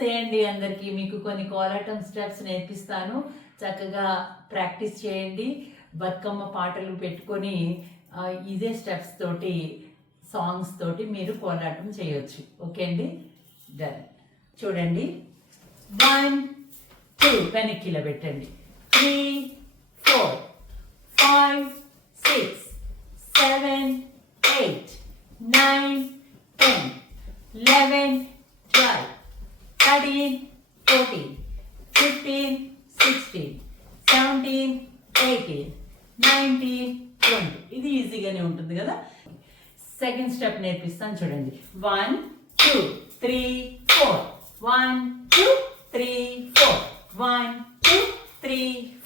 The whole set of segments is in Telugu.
నమస్తే అండి అందరికీ. మీకు కొన్ని కోలాటం స్టెప్స్ నేర్పిస్తాను. చక్కగా ప్రాక్టీస్ చేయండి. బతుకమ్మ పాటలు పెట్టుకొని ఇదే స్టెప్స్ తోటి సాంగ్స్ తోటి మీరు కోలాటం చేయొచ్చు. ఓకే అండి? డన్ చూడండి. వన్ టూ వెనక్కిలో పెట్టండి. Three four 13, 14, 15, 16, 17, 18, 19, 20. ఇది ఈజీగానే ఉంటుంది కదా? సెకండ్ స్టెప్ నేర్పిస్తాను చూడండి. One two three four one two three four one two three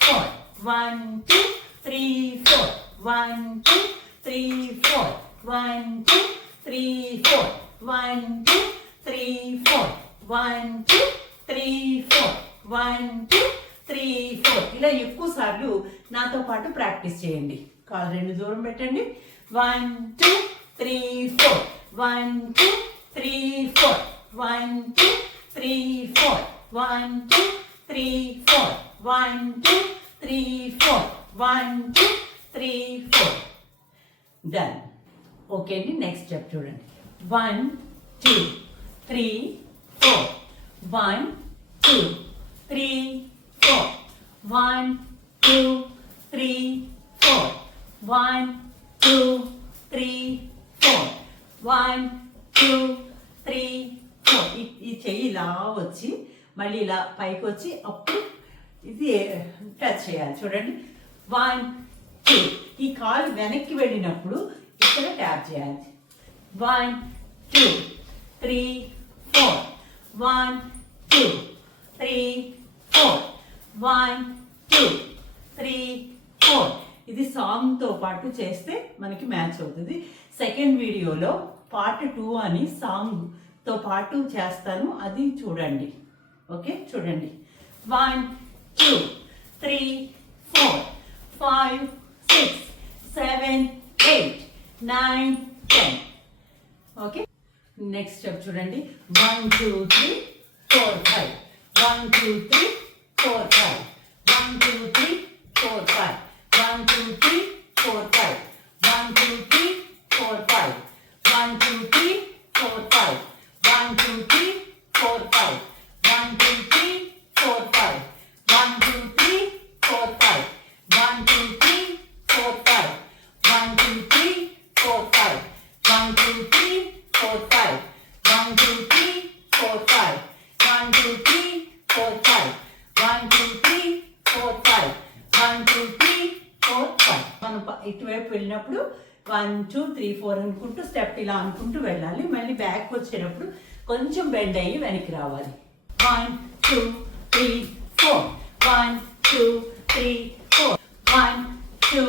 four one two three four one two three four one two three four one two three four one two three four one two three four ఇలా ఎక్కువ సార్లు నాతో పాటు ప్రాక్టీస్ చేయండి. కాలు రెండు దూరం పెట్టండి. One two three four one two three four one two three four one two three four one two three four one two three four done okay అండి నెక్స్ట్ స్టెప్ చూడండి. One two three four one two three four one two three four one two three four one two three four ఈ చెయ్యి ఇలా వచ్చి మళ్ళీ ఇలా పైకి వచ్చి అప్పుడు ఇది టచ్ చేయాలి. చూడండి. వన్ టూ ఈ కాలు వెనక్కి వెళ్ళినప్పుడు ఇక్కడ ట్యాప్ చేయాలి. One two three four one two three four one two three four ఇది సాంగ్తో పాటు చేస్తే మనకి మ్యాచ్ అవుతుంది. సెకండ్ వీడియోలో పార్ట్ టూ అని సాంగ్తో పాటు చేస్తాను. అది చూడండి. ఓకే చూడండి. One two three four five six seven eight nine ten okay next step చూడండి. One two three four five one two three four five one two three four, four five one two three four five one two three four five మనం ఇటువైపు వెళ్ళినప్పుడు వన్ టూ త్రీ ఫోర్ అనుకుంటూ స్టెప్ ఇలా అనుకుంటూ వెళ్ళాలి. మళ్ళీ బ్యాక్ వచ్చేటప్పుడు కొంచెం బెండ్ అయ్యి వెనక్కి రావాలి. One two three four one two three four one two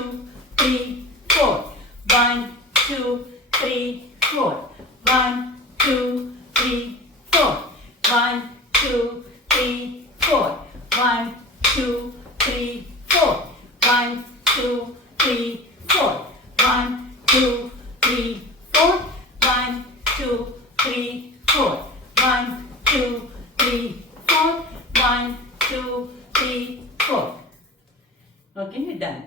three four one two three four one two three four one two three, four. One, two, three, four. One, two, three, four. One, two, three, four. One, two, three, four. Okay, done.